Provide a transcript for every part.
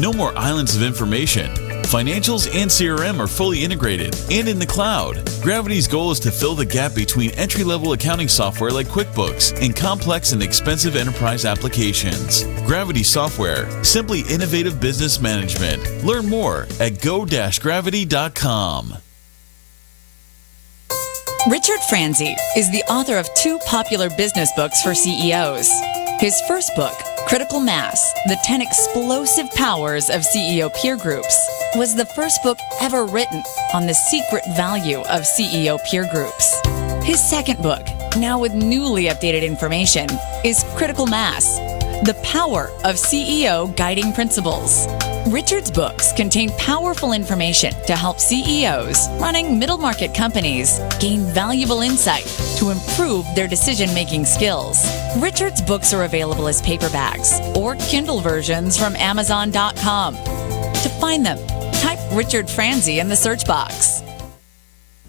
No more islands of information. Financials and CRM are fully integrated and in the cloud. Gravity's goal is to fill the gap between entry-level accounting software like QuickBooks and complex and expensive enterprise applications. Gravity Software, simply innovative business management. Learn more at go-gravity.com. Richard Franzi is the author of 2 popular business books for CEOs. His first book, Critical Mass, The 10 Explosive Powers of CEO Peer Groups, was the first book ever written on the secret value of CEO peer groups. His second book, now with newly updated information, is Critical Mass, The Power of CEO Guiding Principles. Richard's books contain powerful information to help CEOs running middle market companies gain valuable insight to improve their decision-making skills. Richard's books are available as paperbacks or Kindle versions from Amazon.com. To find them, type Richard Franzi in the search box.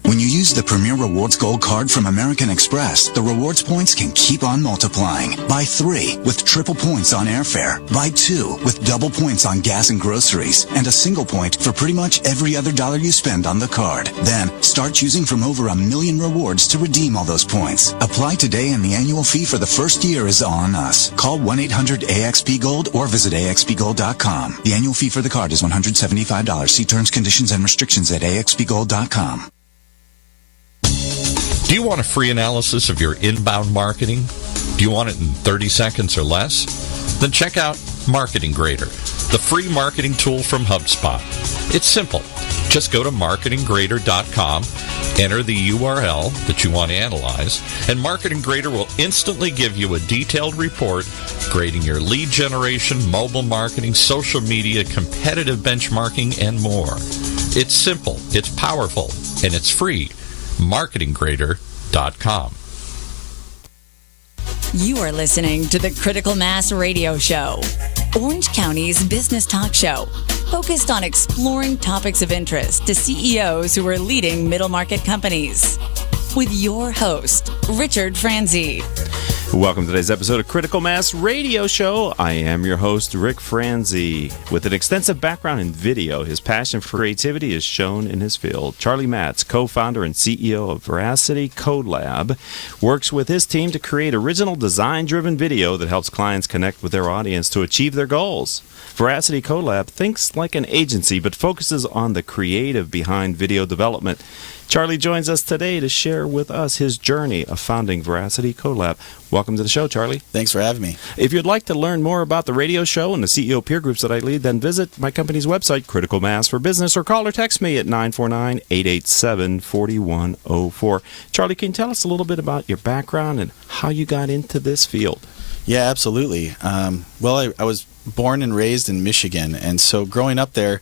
When you use the Premier Rewards Gold Card from American Express, the rewards points can keep on multiplying. Buy 3 with triple points on airfare. Buy 2 with double points on gas and groceries. And a single point for pretty much every other dollar you spend on the card. Then, start choosing from over 1 million rewards to redeem all those points. Apply today and the annual fee for the first year is on us. Call 1-800-AXP-GOLD or visit AXPGold.com. The annual fee for the card is $175. See terms, conditions, and restrictions at AXPGold.com. Do you want a free analysis of your inbound marketing? Do you want it in 30 seconds or less? Then check out Marketing Grader, the free marketing tool from HubSpot. It's simple. Just go to marketinggrader.com, enter the URL that you want to analyze, and Marketing Grader will instantly give you a detailed report grading your lead generation, mobile marketing, social media, competitive benchmarking, and more. It's simple, it's powerful, and it's free. marketinggrader.com. You are listening to the Critical Mass Radio Show, Orange County's business talk show, focused on exploring topics of interest to CEOs who are leading middle market companies. With your host, Richard Franzi. Welcome to today's episode of Critical Mass Radio Show. I am your host, Ric Franzi. With an extensive background in video, his passion for creativity is shown in his field. Charlie Matz, co-founder and CEO of Veracity Code Lab, works with his team to create original design-driven video that helps clients connect with their audience to achieve their goals. Veracity Code Lab thinks like an agency but focuses on the creative behind video development. Charlie joins us today to share with us his journey of founding Veracity Code Lab. Welcome to the show, Charlie. Thanks for having me. If you'd like to learn more about the radio show and the CEO peer groups that I lead, then visit my company's website, Critical Mass for Business, or call or text me at 949-887-4104. Charlie, can you tell us a little bit about your background and how you got into this field? Yeah, absolutely. Well, I was born and raised in Michigan, and so growing up there,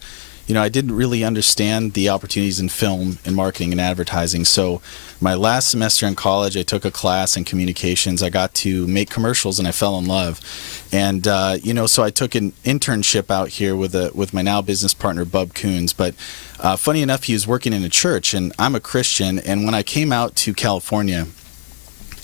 I didn't really understand the opportunities in film and marketing and advertising. So my last semester in college, I took a class in communications. I got to make commercials, and I fell in love. And, so I took an internship out here with my now business partner, Bub Coons. But funny enough, he was working in a church, and I'm a Christian. And when I came out to California,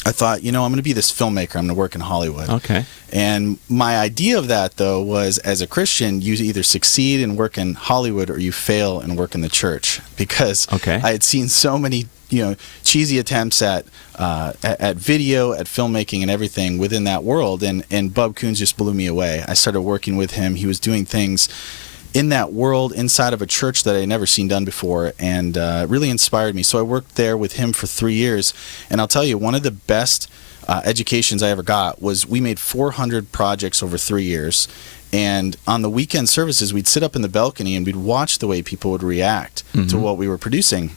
I thought, I'm going to be this filmmaker. I'm going to work in Hollywood. Okay. And my idea of that, though, was as a Christian, you either succeed and work in Hollywood or you fail and work in the church. Because I had seen so many, cheesy attempts at video, at filmmaking and everything within that world. And Bub Coons just blew me away. I started working with him. He was doing things in that world inside of a church that I had never seen done before, and really inspired me. So I worked there with him for 3 years, and I'll tell you, one of the best educations I ever got was we made 400 projects over 3 years, and on the weekend services, we'd sit up in the balcony and we'd watch the way people would react to what we were producing.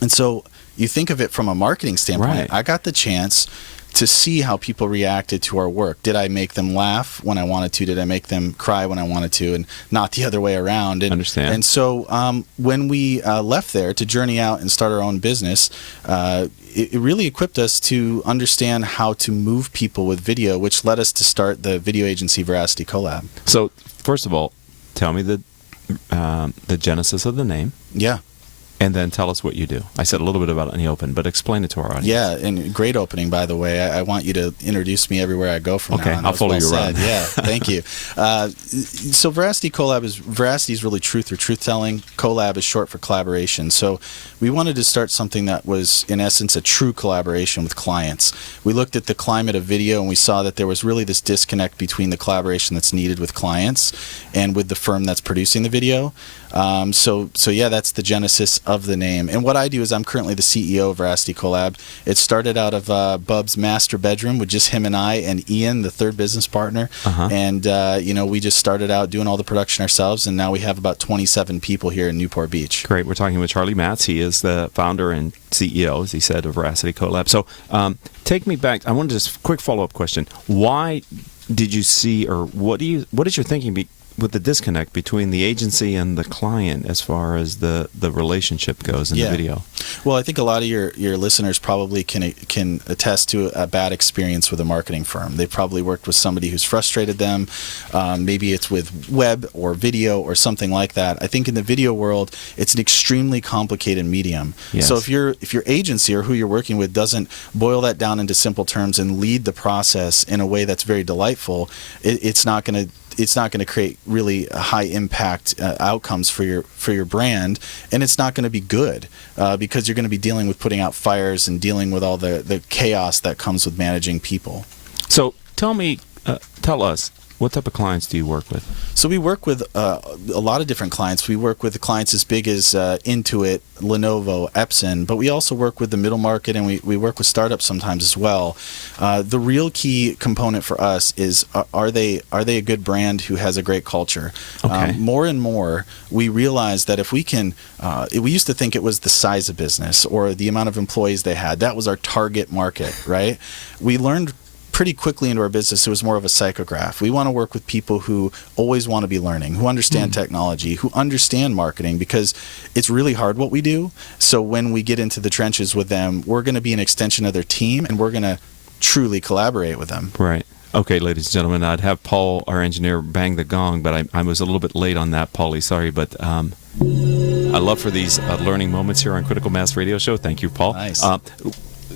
And so you think of it from a marketing standpoint. Right. I got the chance to see how people reacted to our work. Did I make them laugh when I wanted to? Did I make them cry when I wanted to? And not the other way around. And, Understand. And so when we left there to journey out and start our own business, it really equipped us to understand how to move people with video, which led us to start the video agency Veracity Collab. So, first of all, tell me the genesis of the name. Yeah. And then tell us what you do. I said a little bit about it in the open, but explain it to our audience. Yeah, and great opening, by the way. I want you to introduce me everywhere I go from now on. Okay, I'll follow you around. Yeah, thank you. So Veracity Collab Veracity is really truth or truth-telling. Collab is short for collaboration. So we wanted to start something that was, in essence, a true collaboration with clients. We looked at the climate of video, and we saw that there was really this disconnect between the collaboration that's needed with clients and with the firm that's producing the video. So yeah, that's the genesis of the name. And what I do is I'm currently the CEO of Veracity Collab. It started out of Bub's master bedroom with just him and I and Ian, the third business partner. And, we just started out doing all the production ourselves, and now we have about 27 people here in Newport Beach. Great. We're talking with Charlie Matz. He is the founder and CEO, as he said, of Veracity Collab. So take me back. I wanted just a quick follow-up question. Why did you see, or what is your thinking with the disconnect between the agency and the client as far as the relationship goes in the video? Well, I think a lot of your listeners probably can attest to a bad experience with a marketing firm. They've probably worked with somebody who's frustrated them. Maybe it's with web or video or something like that. I think in the video world, it's an extremely complicated medium. Yes. So if your agency or who you're working with doesn't boil that down into simple terms and lead the process in a way that's very delightful, it's not going to create really high impact outcomes for your brand, and it's not going to be good because you're going to be dealing with putting out fires and dealing with all the chaos that comes with managing people. So tell us, what type of clients do you work with? So we work with a lot of different clients. We work with clients as big as Intuit, Lenovo, Epson, but we also work with the middle market, and we work with startups sometimes as well. The real key component for us is are they a good brand who has a great culture? Okay. More and more, we realize that if we can, we used to think it was the size of business or the amount of employees they had. That was our target market, right? We learned pretty quickly into our business, it was more of a psychograph. We want to work with people who always want to be learning, who understand technology, who understand marketing, because it's really hard what we do. So when we get into the trenches with them, we're going to be an extension of their team, and we're going to truly collaborate with them. Right. Okay, ladies and gentlemen, I'd have Paul, our engineer, bang the gong, but I was a little bit late on that, Paulie. Sorry, but I love for these learning moments here on Critical Mass Radio Show. Thank you, Paul. Nice.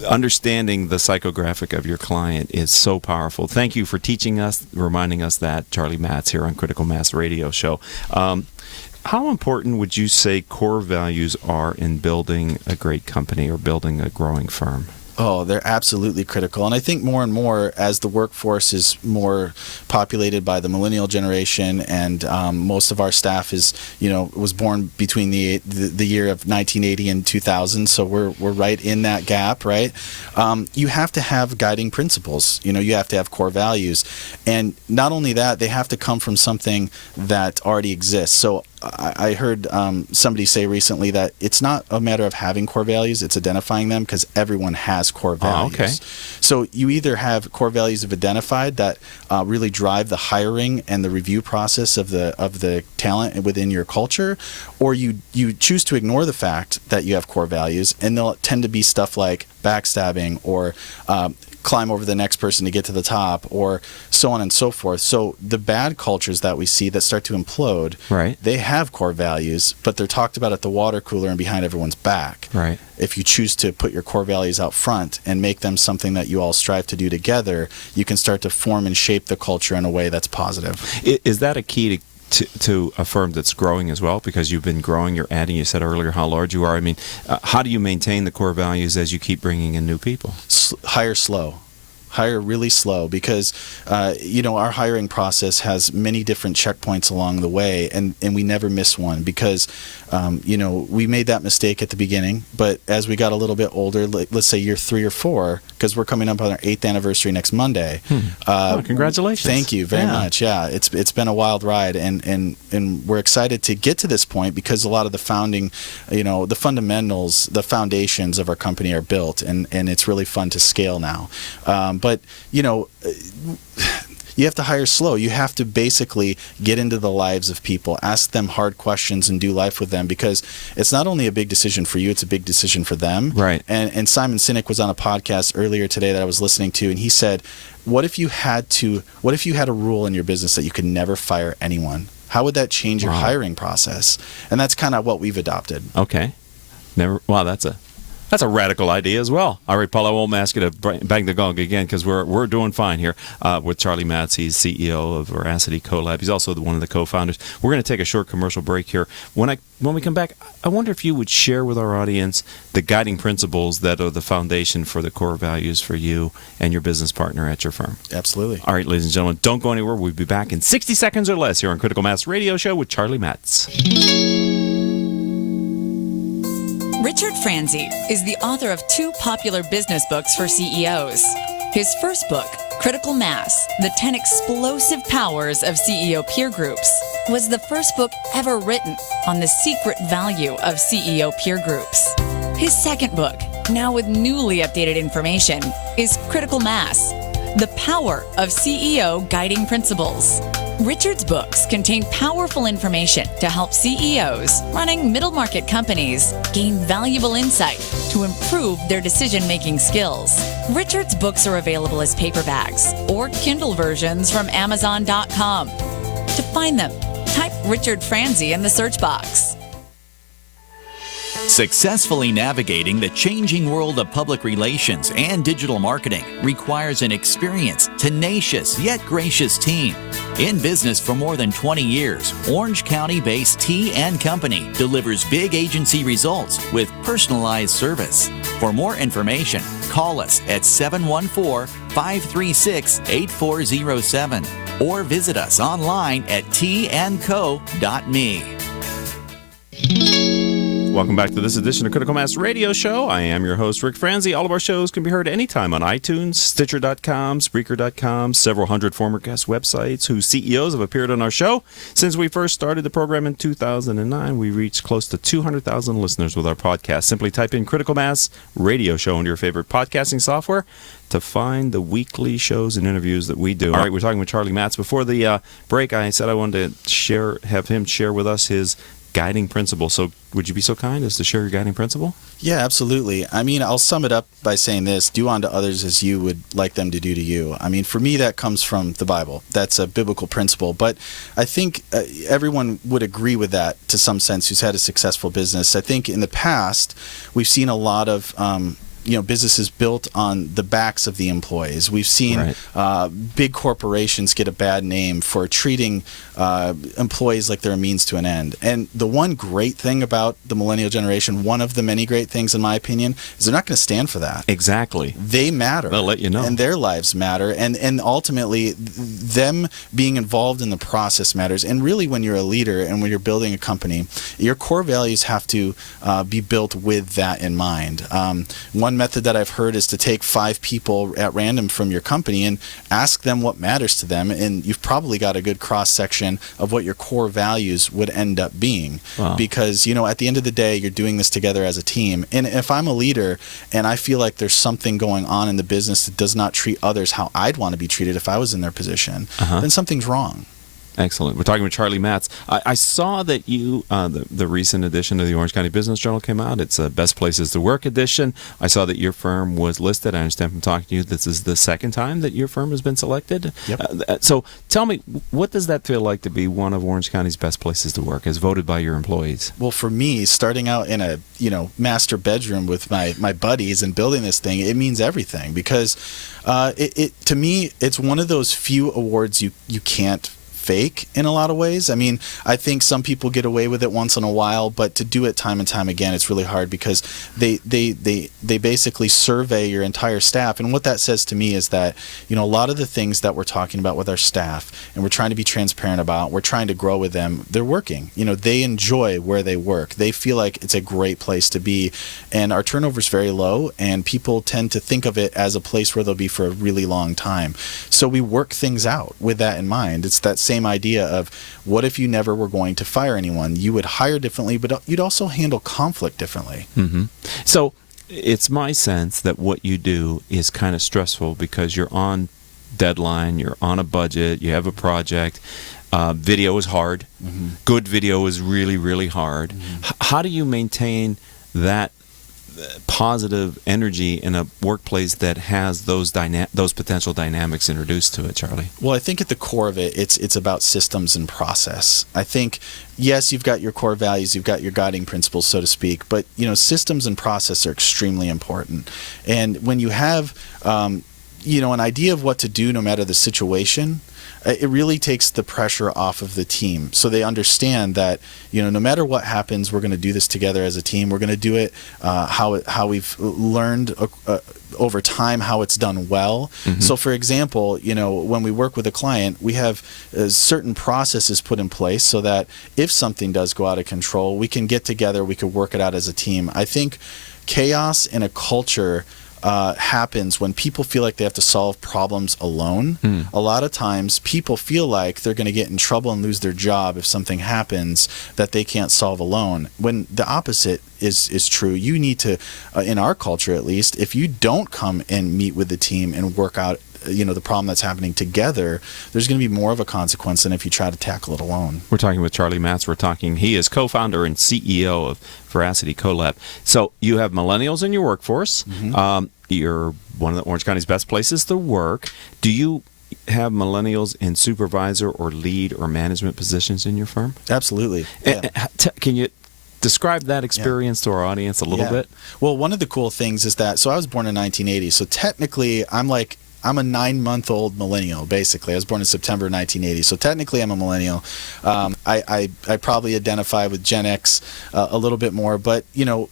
Understanding the psychographic of your client is so powerful. Thank you for teaching us, reminding us that. Charlie Matz here on Critical Mass Radio Show. How important would you say core values are in building a great company or building a growing firm? Oh, they're absolutely critical. And I think more and more as the workforce is more populated by the millennial generation, and most of our staff was born between the year of 1980 and 2000, so we're right in that gap, right? You have to have guiding principles. You have to have core values. And not only that, they have to come from something that already exists. So I heard somebody say recently that it's not a matter of having core values, it's identifying them, because everyone has core values. Oh, okay. So you either have core values of identified that really drive the hiring and the review process of the talent within your culture, or you choose to ignore the fact that you have core values, and they'll tend to be stuff like backstabbing or climb over the next person to get to the top, or so on and so forth. So the bad cultures that we see that start to implode, right, they have core values, but they're talked about at the water cooler and behind everyone's back. Right. If you choose to put your core values out front and make them something that you all strive to do together, you can start to form and shape the culture in a way that's positive. Is that a key to a firm that's growing as well? Because you've been growing, you're adding, you said earlier how large you are. I mean, how do you maintain the core values as you keep bringing in new people? Hire really slow, because our hiring process has many different checkpoints along the way, and we never miss one, because we made that mistake at the beginning, but as we got a little bit older, let's say year 3 or 4, because we're coming up on our 8th anniversary next Monday. Congratulations. Thank you very much. Yeah, it's been a wild ride, and we're excited to get to this point, because a lot of the founding, the fundamentals, the foundations of our company are built, and it's really fun to scale now. But you have to hire slow. You have to basically get into the lives of people, ask them hard questions, and do life with them, because it's not only a big decision for you, it's a big decision for them. Right. And Simon Sinek was on a podcast earlier today that I was listening to, and he said, what if you had a rule in your business that you could never fire anyone? How would that change your hiring process? And that's kind of what we've adopted. Okay. Never. Wow, that's a radical idea as well. All right, Paul, I won't ask you to bang the gong again because we're doing fine here with Charlie Matz. He's CEO of Veracity CoLab. He's also one of the co-founders. We're going to take a short commercial break here. When we come back, I wonder if you would share with our audience the guiding principles that are the foundation for the core values for you and your business partner at your firm. Absolutely. All right, ladies and gentlemen, don't go anywhere. We'll be back in 60 seconds or less here on Critical Mass Radio Show with Charlie Matz. Richard Franzi is the author of 2 popular business books for CEOs. His first book, Critical Mass, The 10 Explosive Powers of CEO Peer Groups, was the first book ever written on the secret value of CEO peer groups. His second book, now with newly updated information, is Critical Mass, The Power of CEO Guiding Principles. Richard's books contain powerful information to help CEOs running middle market companies gain valuable insight to improve their decision-making skills. Richard's books are available as paperbacks or Kindle versions from Amazon.com. To find them, type Richard Franzi in the search box. Successfully navigating the changing world of public relations and digital marketing requires an experienced, tenacious, yet gracious team. In business for more than 20 years, Orange County-based T & Company delivers big agency results with personalized service. For more information, call us at 714-536-8407 or visit us online at tandco.me. Welcome back to this edition of Critical Mass Radio Show. I am your host, Ric Franzi. All of our shows can be heard anytime on iTunes, Stitcher.com, Spreaker.com, several hundred former guest websites whose CEOs have appeared on our show. Since we first started the program in 2009, we reached close to 200,000 listeners with our podcast. Simply type in Critical Mass Radio Show into your favorite podcasting software to find the weekly shows and interviews that we do. All right, we're talking with Charlie Matz. Before the break, I said I wanted to have him share with us his guiding principle. So would you be so kind as to share your guiding principle? Yeah, absolutely. I mean, I'll sum it up by saying this: do unto others as you would like them to do to you. I mean, for me, that comes from the Bible. That's a biblical principle. But I think everyone would agree with that to some sense who's had a successful business. I think in the past, we've seen a lot of businesses built on the backs of the employees. We've seen big corporations get a bad name for treating employees like they're a means to an end. And the one great thing about the millennial generation, one of the many great things in my opinion, is they're not going to stand for that. Exactly. They matter. They'll let you know. And their lives matter. And ultimately, them being involved in the process matters. And really, when you're a leader and when you're building a company, your core values have to be built with that in mind. One method that I've heard is to take 5 people at random from your company and ask them what matters to them, and you've probably got a good cross-section of what your core values would end up being. Wow. Because, at the end of the day, you're doing this together as a team. And if I'm a leader and I feel like there's something going on in the business that does not treat others how I'd want to be treated if I was in their position, then something's wrong. Excellent. We're talking with Charlie Matz. I saw that you, the recent edition of the Orange County Business Journal came out. It's a Best Places to Work edition. I saw that your firm was listed. I understand from talking to you this is the second time that your firm has been selected. Yep. So tell me, what does that feel like to be one of Orange County's best places to work as voted by your employees? Well, for me, starting out in a master bedroom with my buddies and building this thing, it means everything because to me, it's one of those few awards you can't fake in a lot of ways. I mean, I think some people get away with it once in a while, but to do it time and time again, it's really hard because they basically survey your entire staff. And what that says to me is that, a lot of the things that we're talking about with our staff and we're trying to be transparent about, we're trying to grow with them, they're working. They enjoy where they work. They feel like it's a great place to be. And our turnover is very low, and people tend to think of it as a place where they'll be for a really long time. So we work things out with that in mind. It's that same idea of what if you never were going to fire anyone? You would hire differently, but you'd also handle conflict differently. Mm-hmm. So it's my sense that what you do is kind of stressful because you're on deadline, you're on a budget, you have a project. Video is hard. Mm-hmm. Good video is really, really hard. Mm-hmm. How do you maintain that positive energy in a workplace that has those potential dynamics introduced to it, Charlie? Well, I think at the core of it, it's about systems and process. I think, yes, you've got your core values, you've got your guiding principles, so to speak, but systems and process are extremely important. And when you have an idea of what to do, no matter the situation, it really takes the pressure off of the team. So they understand that, no matter what happens, we're going to do this together as a team. We're going to do it how we've learned over time how it's done well. Mm-hmm. So, for example, when we work with a client, we have certain processes put in place so that if something does go out of control, we can get together, we can work it out as a team. I think chaos in a culture happens when people feel like they have to solve problems alone. A lot of times people feel like they're going to get in trouble and lose their job if something happens that they can't solve alone, when the opposite is true. You need to, in our culture at least, if you don't come and meet with the team and work out the problem that's happening together, there's going to be more of a consequence than if you try to tackle it alone. We're talking with Charlie Matz. He is co-founder and CEO of Veracity CoLab. So you have millennials in your workforce. Mm-hmm. You're one of the Orange County's best places to work. Do you have millennials in supervisor or lead or management positions in your firm? Absolutely. Yeah. Can you describe that experience to our audience a little bit? Well, one of the cool things is that, so I was born in 1980, so technically I'm a 9-month-old millennial, basically. I was born in September 1980, so technically I'm a millennial. I probably identify with Gen X a little bit more, but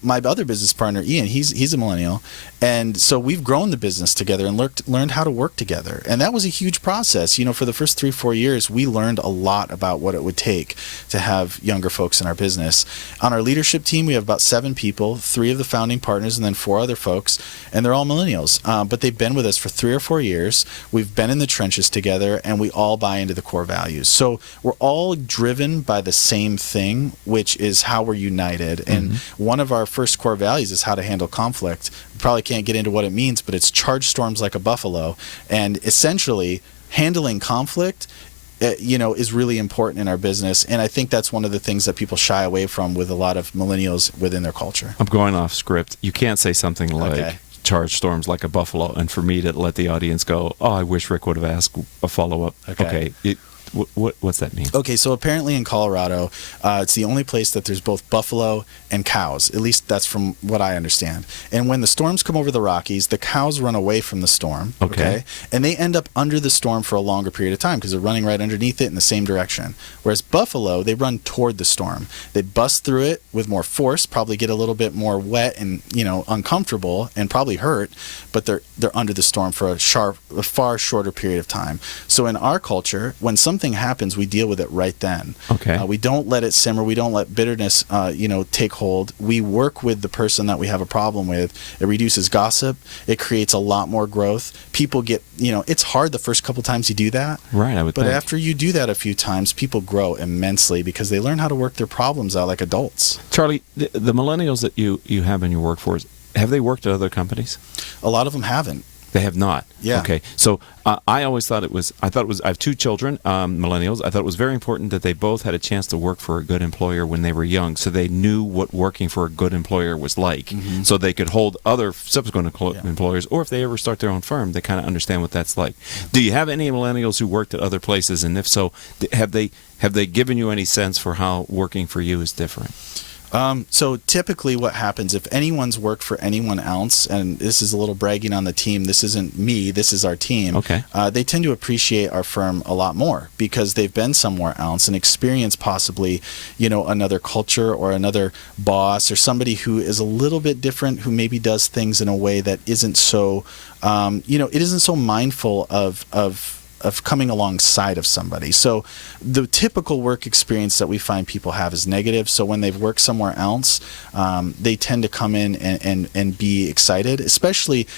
my other business partner, Ian, he's a millennial, and so we've grown the business together and learned how to work together, and that was a huge process. For the first 3-4 years, we learned a lot about what it would take to have younger folks in our business. On our leadership team, we have about 7 people, 3 of the founding partners, and then 4 other folks, and they're all millennials, but they've been with us for 3 or 4 years. We've been in the trenches together, and we all buy into the core values. So we're all driven by the same thing, which is how we're united. And one of our first core values is how to handle conflict. We probably can't get into what it means, but it's charge storms like a buffalo. And essentially, handling conflict is really important in our business, and I think that's one of the things that people shy away from with a lot of millennials within their culture. I'm going off script. You can't say something like charge storms like a buffalo, and for me to let the audience go, oh, I wish Rick would have asked a follow-up. Okay. What's that mean? Okay, so apparently in Colorado, it's the only place that there's both buffalo and cows. At least that's from what I understand. And when the storms come over the Rockies, the cows run away from the storm. Okay. And they end up under the storm for a longer period of time because they're running right underneath it in the same direction. Whereas buffalo, they run toward the storm. They bust through it with more force, probably get a little bit more wet and uncomfortable and probably hurt, but they're under the storm for a far shorter period of time. So in our culture, when something happens, we deal with it right then. Okay. We don't let it simmer. We don't let bitterness, take hold. We work with the person that we have a problem with. It reduces gossip. It creates a lot more growth. People get, it's hard the first couple times you do that. Right, I would think. But after you do that a few times, people grow immensely because they learn how to work their problems out like adults. Charlie, the millennials that you have in your workforce, have they worked at other companies? A lot of them haven't. They have not. Yeah. Okay. So I always thought it was. I have 2 children, millennials. I thought it was very important that they both had a chance to work for a good employer when they were young, so they knew what working for a good employer was like. Mm-hmm. So they could hold other subsequent employers, or if they ever start their own firm, they kind of understand what that's like. Do you have any millennials who worked at other places, and if so, have they given you any sense for how working for you is different? So typically what happens if anyone's worked for anyone else, and this is a little bragging on the team, this isn't me, this is our team, they tend to appreciate our firm a lot more because they've been somewhere else and experienced possibly, another culture or another boss or somebody who is a little bit different, who maybe does things in a way that isn't so, it isn't so mindful of coming alongside of somebody. So the typical work experience that we find people have is negative. So when they've worked somewhere else, they tend to come in and be excited, especially,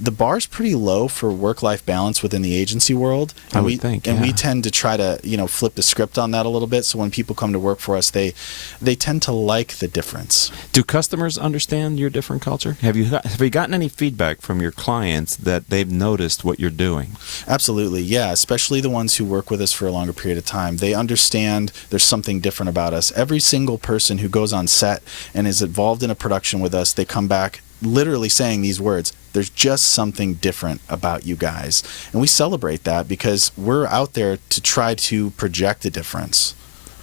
the bar's pretty low for work-life balance within the agency world. I would think, and we tend to try to, flip the script on that a little bit. So when people come to work for us, they tend to like the difference. Do customers understand your different culture? Have you gotten any feedback from your clients that they've noticed what you're doing? Absolutely, yeah. Especially the ones who work with us for a longer period of time. They understand there's something different about us. Every single person who goes on set and is involved in a production with us, they come back literally saying these words: there's just something different about you guys. And we celebrate that because we're out there to try to project a difference.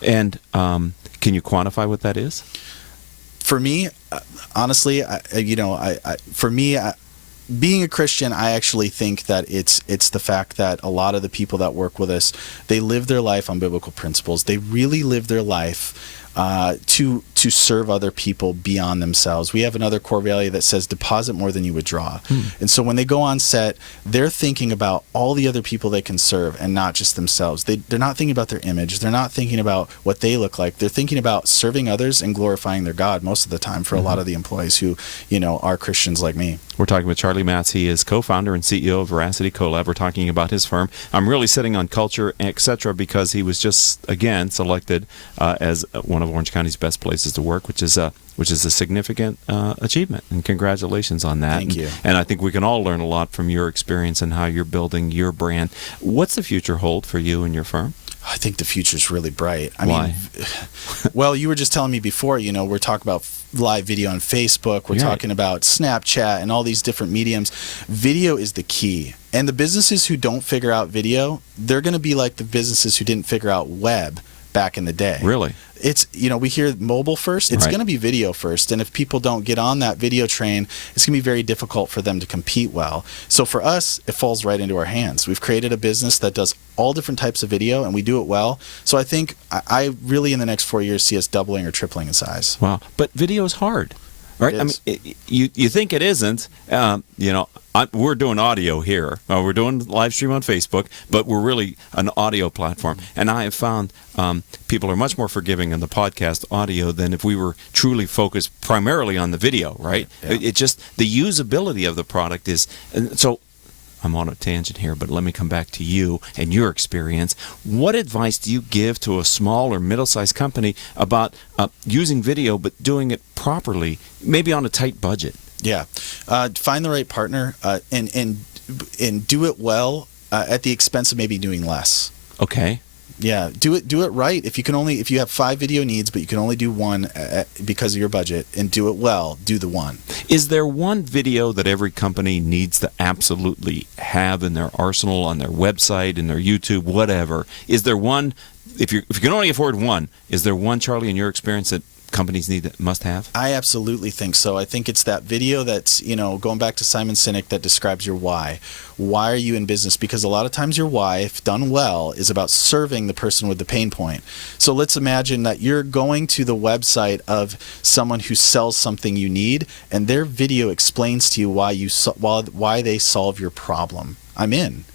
And can you quantify what that is? For me, honestly, being a Christian, I actually think that it's the fact that a lot of the people that work with us, they live their life on biblical principles. They really live their life to serve other people beyond themselves. We have another core value that says deposit more than you withdraw. And so when they go on set, they're thinking about all the other people they can serve and not just themselves. They're not thinking about their image. They're not thinking about what they look like. They're thinking about serving others and glorifying their God most of the time for a lot of the employees who, are Christians like me. We're talking with Charlie Matz. He is co-founder and CEO of Veracity Collab. We're talking about his firm. I'm really sitting on culture, etc., because he was just, again, selected as one of Orange County's best places to work, which is a significant achievement. And congratulations on that. Thank you. And I think we can all learn a lot from your experience and how you're building your brand. What's the future hold for you and your firm? I think the future's really bright. Why? Well, you were just telling me before, we're talking about live video on Facebook. We're talking about Snapchat and all these different mediums. Video is the key. And the businesses who don't figure out video, they're going to be like the businesses who didn't figure out web back in the day. Really? It's, we hear mobile first. It's going to be video first. And if people don't get on that video train, it's going to be very difficult for them to compete well. So for us, it falls right into our hands. We've created a business that does all different types of video, and we do it well. So I think I really, in the next 4 years, see us doubling or tripling in size. Wow. But video is hard, right? I mean, you think it isn't. We're doing audio here. We're doing live stream on Facebook, but we're really an audio platform. And I have found people are much more forgiving on the podcast audio than if we were truly focused primarily on the video, right? Yeah. It just, the usability of the product is, and so I'm on a tangent here, but let me come back to you and your experience. What advice do you give to a small or middle-sized company about using video but doing it properly, maybe on a tight budget? Yeah, find the right partner and do it well at the expense of maybe doing less. Okay. Yeah, do it right. If you have 5 video needs, but you can only do 1 because of your budget, and do it well, do the 1. Is there one video that every company needs to absolutely have in their arsenal, on their website, in their YouTube, whatever? Is there one? If you can only afford 1, is there one, Charlie, in your experience, that companies must have? I absolutely think so. I think it's that video that's, going back to Simon Sinek, that describes your why. Why are you in business? Because a lot of times your why, if done well, is about serving the person with the pain point. So let's imagine that you're going to the website of someone who sells something you need, and their video explains to you why they solve your problem. I'm in.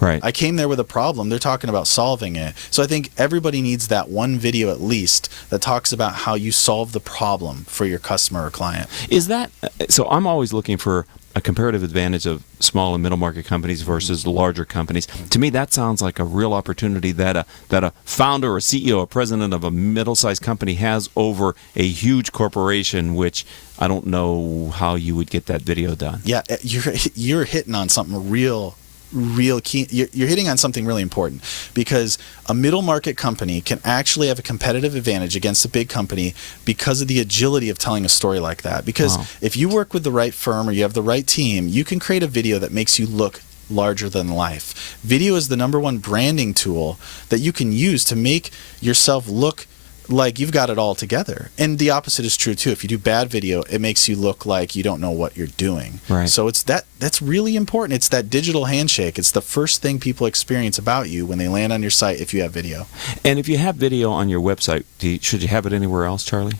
Right. I came there with a problem. They're talking about solving it. So I think everybody needs that one video at least that talks about how you solve the problem for your customer or client. Is that so? I'm always looking for a comparative advantage of small and middle market companies versus larger companies. To me, that sounds like a real opportunity that a founder, a CEO, a president of a middle-sized company has over a huge corporation, which I don't know how you would get that video done. Yeah, you're hitting on something real key. You're hitting on something really important, because a middle market company can actually have a competitive advantage against a big company because of the agility of telling a story like that. Because if you work with the right firm or you have the right team, you can create a video that makes you look larger than life. Video is the #1 branding tool that you can use to make yourself look like you've got it all together. And the opposite is true too. If you do bad video, it makes you look like you don't know what you're doing. Right. So it's that's really important. It's that digital handshake. It's the first thing people experience about you when they land on your site if you have video. And if you have video on your website, should you have it anywhere else, Charlie?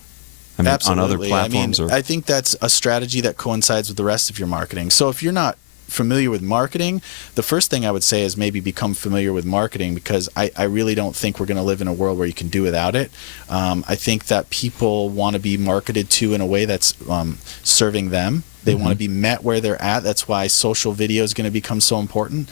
I mean, absolutely. On other platforms? I think that's a strategy that coincides with the rest of your marketing. So if you're not familiar with marketing, the first thing I would say is maybe become familiar with marketing, because I really don't think we're going to live in a world where you can do without it. I think that people want to be marketed to in a way that's serving them They want to be met where they're at. That's why social video is going to become so important.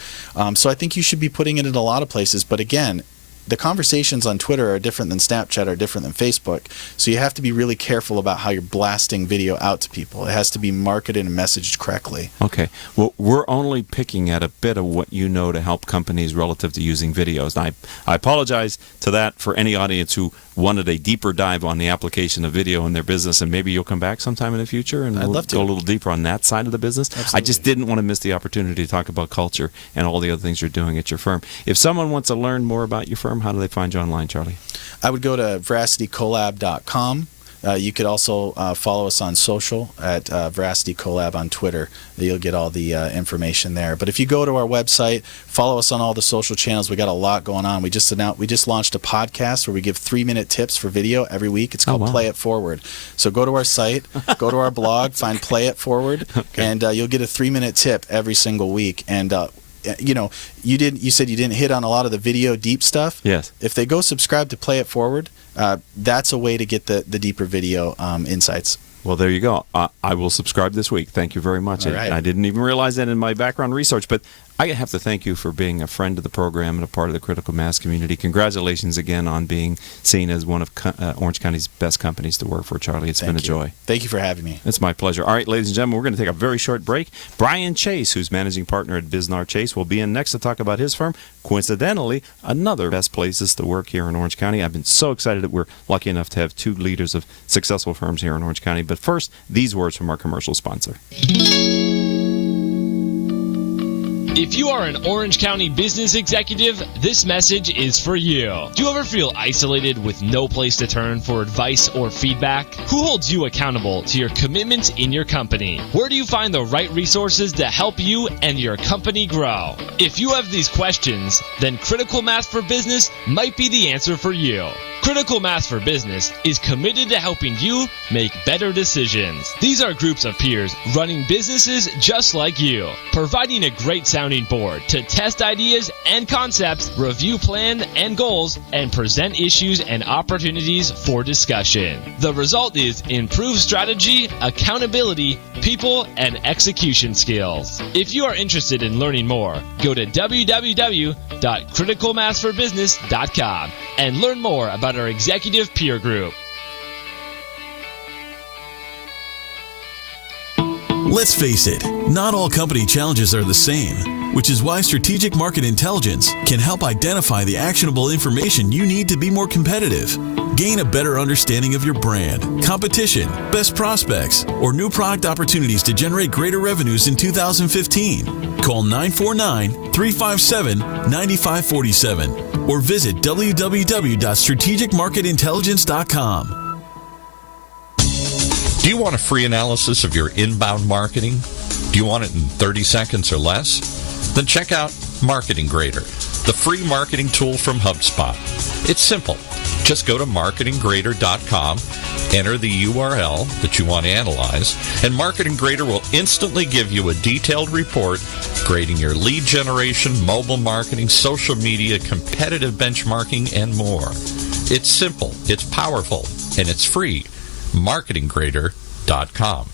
So I think you should be putting it in a lot of places. But again, the conversations on Twitter are different than Snapchat, are different than Facebook. So you have to be really careful about how you're blasting video out to people. It has to be marketed and messaged correctly. Okay. Well, we're only picking at a bit of what you know to help companies relative to using videos. And I apologize to that for any audience who wanted a deeper dive on the application of video in their business, and maybe you'll come back sometime in the future and we'll go a little deeper on that side of the business. Absolutely. I just didn't want to miss the opportunity to talk about culture and all the other things you're doing at your firm. If someone wants to learn more about your firm, how do they find you online, Charlie? I would go to veracitycollab.com. You could also follow us on social at Veracity Collab on Twitter. You'll get all the information there. But if you go to our website, follow us on all the social channels. We got a lot going on. We just launched a podcast where we give 3-minute tips for video every week. It's called Play It Forward. So go to our site, go to our blog, find Play It Forward, and you'll get a 3-minute tip every single week. And you said you didn't hit on a lot of the video deep stuff. Yes. If they go subscribe to Play It Forward, that's a way to get the deeper video insights. Well, there you go. I will subscribe this week. Thank you very much. All right. I didn't even realize that in my background research, but I have to thank you for being a friend of the program and a part of the critical mass community. Congratulations again on being seen as one of Orange County's best companies to work for, Charlie. It's been a joy. Thank you for having me. It's my pleasure. All right, ladies and gentlemen, we're going to take a very short break. Brian Chase, who's managing partner at Bisnar Chase, will be in next to talk about his firm. Coincidentally, another best places to work here in Orange County. I've been so excited that we're lucky enough to have 2 leaders of successful firms here in Orange County. But first, these words from our commercial sponsor. If you are an Orange County business executive, this message is for you. Do you ever feel isolated with no place to turn for advice or feedback? Who holds you accountable to your commitments in your company? Where do you find the right resources to help you and your company grow? If you have these questions, then Critical Mass for Business might be the answer for you. Critical Mass for Business is committed to helping you make better decisions. These are groups of peers running businesses just like you, providing a great sounding board to test ideas and concepts, review plans and goals, and present issues and opportunities for discussion. The result is improved strategy, accountability, people, and execution skills. If you are interested in learning more, go to www.criticalmassforbusiness.com and learn more about our executive peer group. Let's face it, not all company challenges are the same, which is why Strategic Market Intelligence can help identify the actionable information you need to be more competitive. Gain a better understanding of your brand, competition, best prospects, or new product opportunities to generate greater revenues in 2015. Call 949-357-9547 or visit www.strategicmarketintelligence.com. Do you want a free analysis of your inbound marketing? Do you want it in 30 seconds or less? Then check out Marketing Grader, the free marketing tool from HubSpot. It's simple. Just go to marketinggrader.com, enter the URL that you want to analyze, and Marketing Grader will instantly give you a detailed report grading your lead generation, mobile marketing, social media, competitive benchmarking, and more. It's simple, it's powerful, and it's free. marketinggrader.com.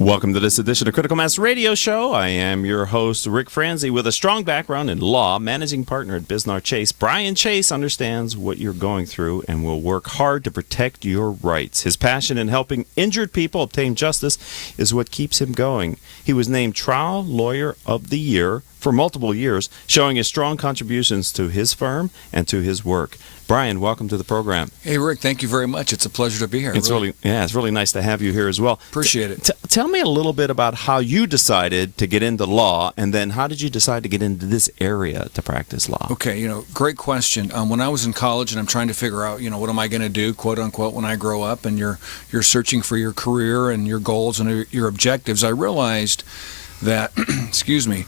Welcome to this edition of Critical Mass Radio Show. I am your host, Ric Franzi, with a strong background in law, managing partner at Bisnar Chase. Brian Chase understands what you're going through and will work hard to protect your rights. His passion in helping injured people obtain justice is what keeps him going. He was named Trial Lawyer of the Year for multiple years, showing his strong contributions to his firm and to his work. Brian, welcome to the program. Hey, Rick, thank you very much. It's a pleasure to be here. It's really nice to have you here as well. Appreciate it. Tell me a little bit about how you decided to get into law, and then how did you decide to get into this area to practice law? Okay, great question. When I was in college and I'm trying to figure out, what am I going to do, quote unquote, when I grow up, and you're searching for your career and your goals and your objectives, I realized that, excuse me,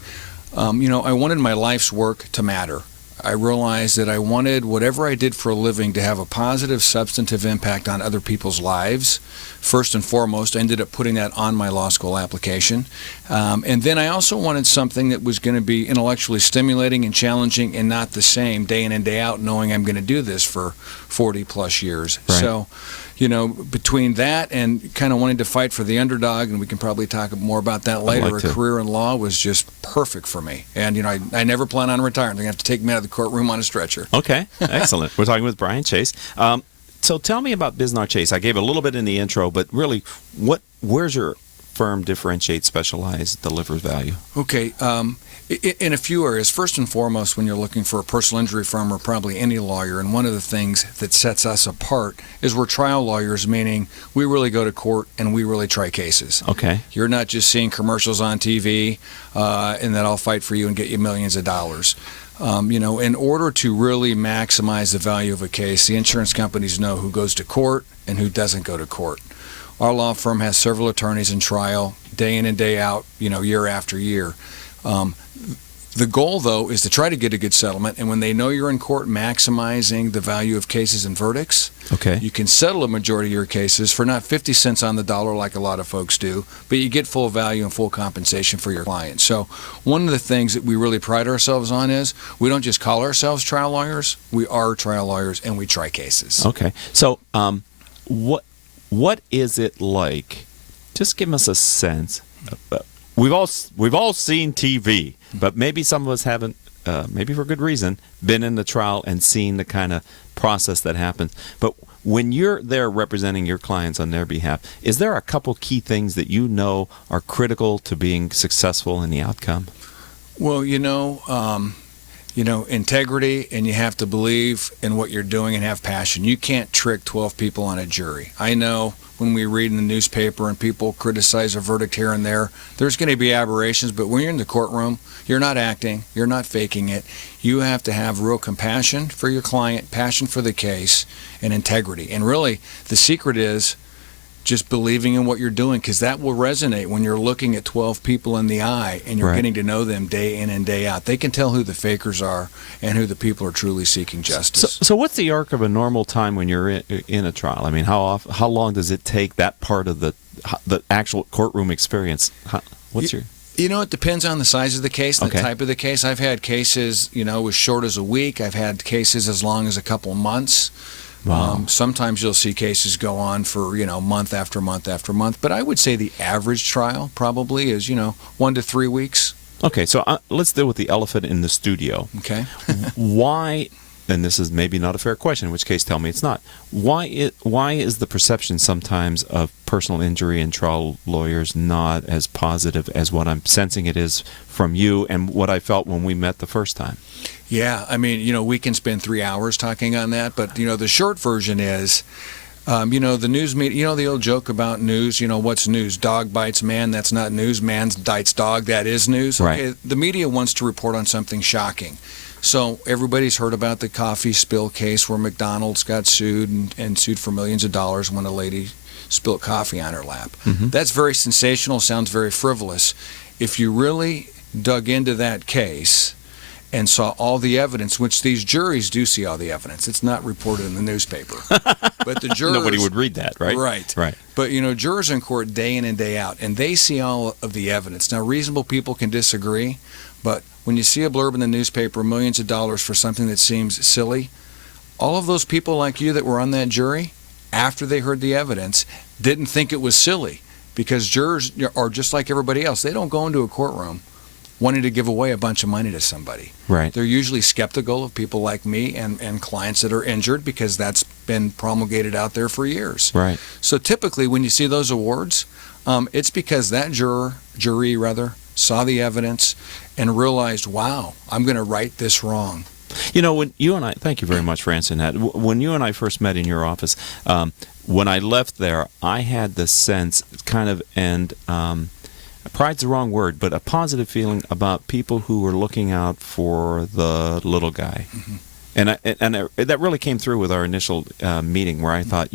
I wanted my life's work to matter. I realized that I wanted whatever I did for a living to have a positive, substantive impact on other people's lives. First and foremost, I ended up putting that on my law school application. And then I also wanted something that was going to be intellectually stimulating and challenging and not the same day in and day out, knowing I'm going to do this for 40 plus years. Right. So, between that and kind of wanting to fight for the underdog, and we can probably talk more about that later, a career in law was just perfect for me. And, I never plan on retiring. They're going to have to take me out of the courtroom on a stretcher. Okay, excellent. We're talking with Brian Chase. So tell me about Bisnar Chase. I gave a little bit in the intro, but really, where's your firm differentiate, specialize, delivers value? Okay, in a few areas. First and foremost, when you're looking for a personal injury firm or probably any lawyer, and one of the things that sets us apart is we're trial lawyers, meaning we really go to court and we really try cases. Okay. You're not just seeing commercials on TV and that I'll fight for you and get you millions of dollars. In order to really maximize the value of a case, the insurance companies know who goes to court and who doesn't go to court. Our law firm has several attorneys in trial day in and day out, year after year. The goal, though, is to try to get a good settlement, and when they know you're in court maximizing the value of cases and verdicts, you can settle a majority of your cases for not 50 cents on the dollar like a lot of folks do, but you get full value and full compensation for your client. So one of the things that we really pride ourselves on is we don't just call ourselves trial lawyers, we are trial lawyers, and we try cases. Okay. So what is it like? Just give us a sense. We've all seen TV, but maybe some of us haven't, maybe for good reason, been in the trial and seen the kind of process that happens. But when you're there representing your clients on their behalf, is there a couple key things that you know are critical to being successful in the outcome? Well, integrity, and you have to believe in what you're doing and have passion. You can't trick 12 people on a jury. I know when we read in the newspaper and people criticize a verdict here and there, there's going to be aberrations, but when you're in the courtroom, you're not acting, you're not faking it. You have to have real compassion for your client, passion for the case, and integrity. And really, the secret is just believing in what you're doing, because that will resonate when you're looking at 12 people in the eye and you're getting to know them day in and day out. They can tell who the fakers are and who the people are truly seeking justice. So what's the arc of a normal time when you're in a trial? I mean, how long does it take that part of the actual courtroom experience? It depends on the size of the case, the type of the case. I've had cases, as short as a week. I've had cases as long as a couple of months. Wow. Sometimes you'll see cases go on for, month after month after month. But I would say the average trial probably is, 1 to 3 weeks. Okay, so let's deal with the elephant in the studio. Okay. Why, and this is maybe not a fair question, in which case tell me it's not, why is the perception sometimes of personal injury and trial lawyers not as positive as what I'm sensing it is from you and what I felt when we met the first time? Yeah, I mean, we can spend 3 hours talking on that, but, the short version is, the news media, the old joke about news, what's news? Dog bites man, that's not news. Man bites dog, that is news. Right. Okay, the media wants to report on something shocking. So everybody's heard about the coffee spill case where McDonald's got sued and sued for millions of dollars when a lady spilled coffee on her lap. Mm-hmm. That's very sensational, sounds very frivolous. If you really dug into that case and saw all the evidence, which these juries do see all the evidence. It's not reported in the newspaper. But the jurors... Nobody would read that, right? Right. But, jurors are in court day in and day out, and they see all of the evidence. Now, reasonable people can disagree, but when you see a blurb in the newspaper, millions of dollars for something that seems silly, all of those people like you that were on that jury, after they heard the evidence, didn't think it was silly, because jurors are just like everybody else. They don't go into a courtroom wanting to give away a bunch of money to somebody. Right. They're usually skeptical of people like me and clients that are injured, because that's been promulgated out there for years. Right. So typically when you see those awards, it's because that jury saw the evidence and realized, wow, I'm going to right this wrong. When you and I, thank you very much for answering that. When you and I first met in your office, when I left there, I had the sense pride's the wrong word, but a positive feeling about people who were looking out for the little guy. Mm-hmm. And that really came through with our initial meeting, where I thought,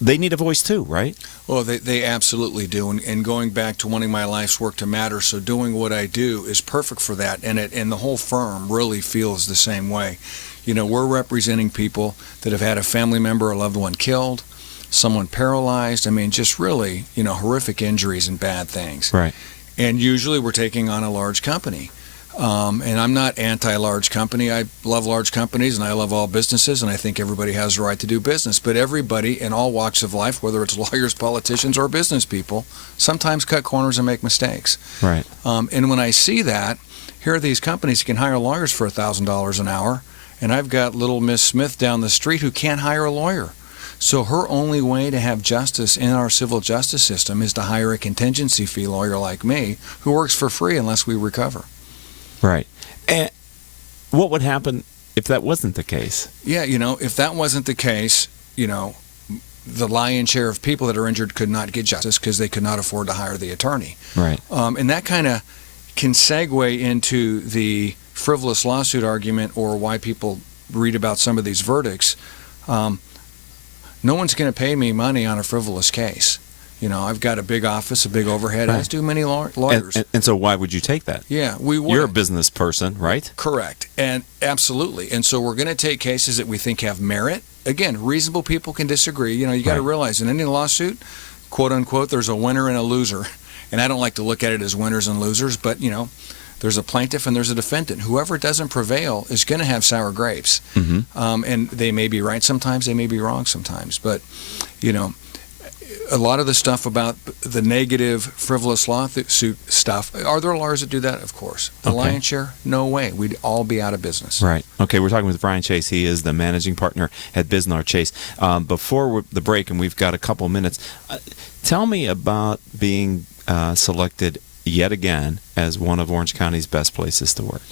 they need a voice too, right? Well, they absolutely do. And going back to wanting my life's work to matter, so doing what I do is perfect for that. And the whole firm really feels the same way. We're representing people that have had a family member or loved one killed, someone paralyzed. I mean, just really, horrific injuries and bad things. Right. And usually we're taking on a large company. And I'm not anti-large company. I love large companies, and I love all businesses, and I think everybody has the right to do business. But everybody in all walks of life, whether it's lawyers, politicians, or business people, sometimes cut corners and make mistakes. Right. And when I see that, here are these companies who can hire lawyers for $1,000 an hour, and I've got little Miss Smith down the street who can't hire a lawyer. So her only way to have justice in our civil justice system is to hire a contingency fee lawyer like me who works for free unless we recover. Right. And what would happen if that wasn't the case? Yeah, if that wasn't the case, the lion's share of people that are injured could not get justice because they could not afford to hire the attorney. Right. And that kind of can segue into the frivolous lawsuit argument or why people read about some of these verdicts. No one's going to pay me money on a frivolous case. I've got a big office, a big overhead, as do many lawyers. And so why would you take that? Yeah, we would. You're a business person, right? Correct. And absolutely. And so we're going to take cases that we think have merit. Again, reasonable people can disagree. You got to realize in any lawsuit, quote unquote, there's a winner and a loser. And I don't like to look at it as winners and losers, but, there's a plaintiff and there's a defendant. Whoever doesn't prevail is going to have sour grapes. Mm-hmm. And they may be right sometimes, they may be wrong sometimes. But, a lot of the stuff about the negative, frivolous lawsuit stuff, are there lawyers that do that? Of course. The lion's share? No way. We'd all be out of business. Right. Okay, we're talking with Brian Chase. He is the managing partner at Bisnar Chase. Before the break, and we've got a couple minutes, tell me about being selected yet again as one of Orange County's best places to work.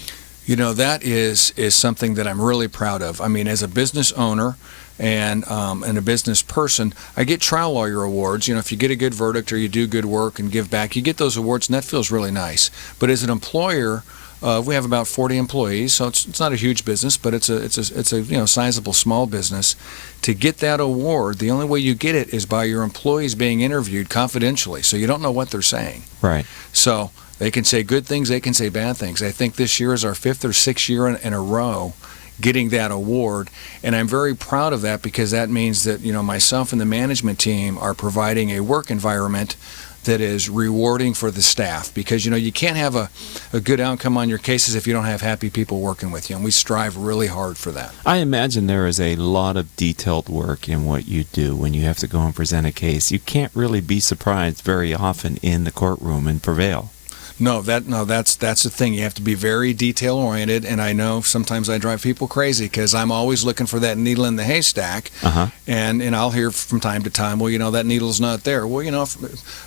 That is something that I'm really proud of. I mean, as a business owner and a business person, I get trial lawyer awards. If you get a good verdict or you do good work and give back, you get those awards, and that feels really nice. But as an employer, we have about 40 employees, so it's not a huge business, but it's a sizable small business. To get that award, the only way you get it is by your employees being interviewed confidentially, so you don't know what they're saying. Right. So they can say good things, they can say bad things. I think this year is our 5th or 6th year in a row getting that award, and I'm very proud of that because that means that myself and the management team are providing a work environment that is rewarding for the staff, because you can't have a good outcome on your cases if you don't have happy people working with you, and we strive really hard for that. I imagine there is a lot of detailed work in what you do when you have to go and present a case. You can't really be surprised very often in the courtroom and prevail. No, that's the thing. You have to be very detail oriented, and I know sometimes I drive people crazy because I'm always looking for that needle in the haystack, and I'll hear from time to time, well, that needle's not there. Well,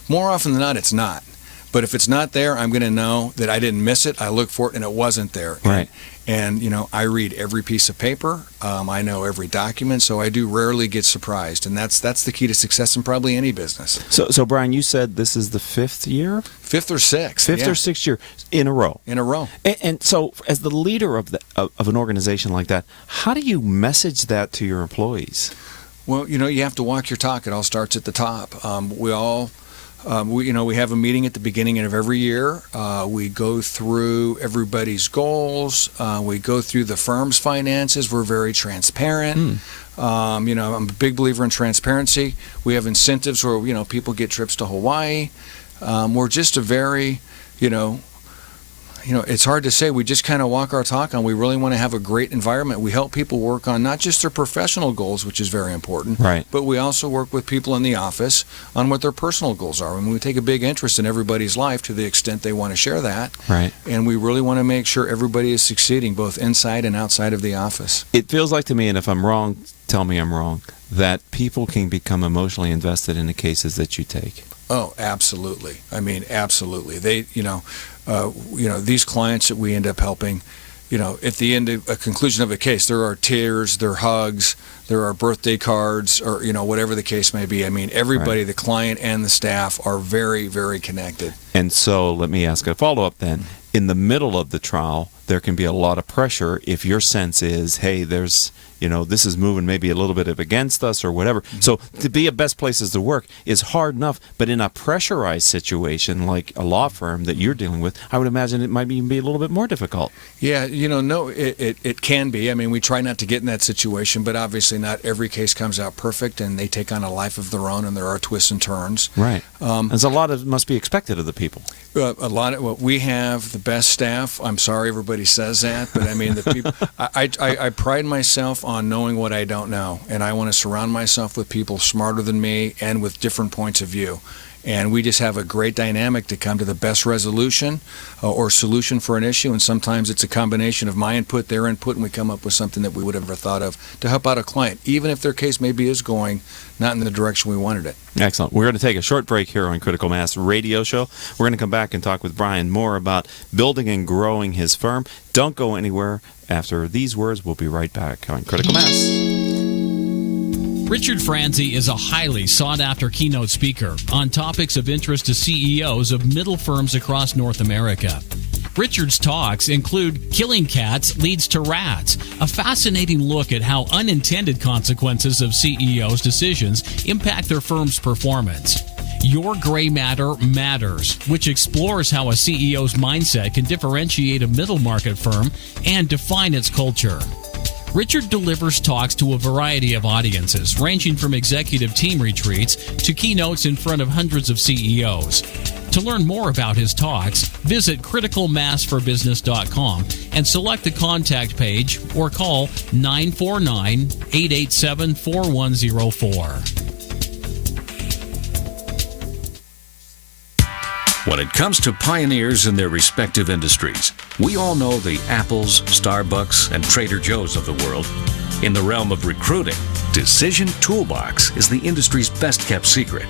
more often than not, it's not. But if it's not there, I'm going to know that I didn't miss it. I look for it, and it wasn't there. Right. And I read every piece of paper. I know every document, so I do rarely get surprised. And that's the key to success in probably any business. So Brian, you said this is the 5th year? 5th or 6th. 5th or 6th year in a row. In a row. And so as the leader of an organization like that, how do you message that to your employees? Well, you have to walk your talk. It all starts at the top. We have a meeting at the beginning of every year. We go through everybody's goals. We go through the firm's finances. We're very transparent. I'm a big believer in transparency. We have incentives where people get trips to Hawaii. We're just a very it's hard to say. We just kind of walk our talk on. We really want to have a great environment. We help people work on not just their professional goals, which is very important, right, but we also work with people in the office on what their personal goals are. And we take a big interest in everybody's life to the extent they want to share that. Right. And we really want to make sure everybody is succeeding both inside and outside of the office. It feels like to me, and if I'm wrong, tell me I'm wrong, that people can become emotionally invested in the cases that you take. Oh, absolutely. I mean, absolutely. They, these clients that we end up helping, at the end of a conclusion of a case, there are tears, there are hugs, there are birthday cards, or, whatever the case may be. I mean, everybody, right, the client and the staff are very, very connected. And so let me ask a follow-up then. In the middle of the trial, there can be a lot of pressure if your sense is, hey, there's this is moving maybe a little bit against us or whatever. So to be at best places to work is hard enough, but in a pressurized situation like a law firm that you're dealing with, I would imagine it might even be a little bit more difficult. Yeah, no, it can be. I mean, we try not to get in that situation, but obviously not every case comes out perfect, and they take on a life of their own, and there are twists and turns. Right. There's a lot of must be expected of the people. We have the best staff. I'm sorry everybody says that, but I mean, the people. I pride myself on knowing what I don't know, and I want to surround myself with people smarter than me and with different points of view. And we just have a great dynamic to come to the best resolution or solution for an issue. And sometimes it's a combination of my input, their input, and we come up with something that we would have never thought of to help out a client, even if their case maybe is going not in the direction we wanted it. Excellent. We're going to take a short break here on Critical Mass Radio Show. We're going to come back and talk with Brian more about building and growing his firm. Don't go anywhere. After these words, we'll be right back on Critical Mass. Ric Franzi is a highly sought-after keynote speaker on topics of interest to CEOs of middle firms across North America. Richard's talks include Killing Cats Leads to Rats, a fascinating look at how unintended consequences of CEOs' decisions impact their firm's performance. Your Gray Matter Matters, which explores how a CEO's mindset can differentiate a middle market firm and define its culture. Richard delivers talks to a variety of audiences, ranging from executive team retreats to keynotes in front of hundreds of CEOs. To learn more about his talks, visit criticalmassforbusiness.com and select the contact page or call 949-887-4104. When it comes to pioneers in their respective industries, we all know the Apples, Starbucks, and Trader Joe's of the world. In the realm of recruiting, Decision Toolbox is the industry's best-kept secret,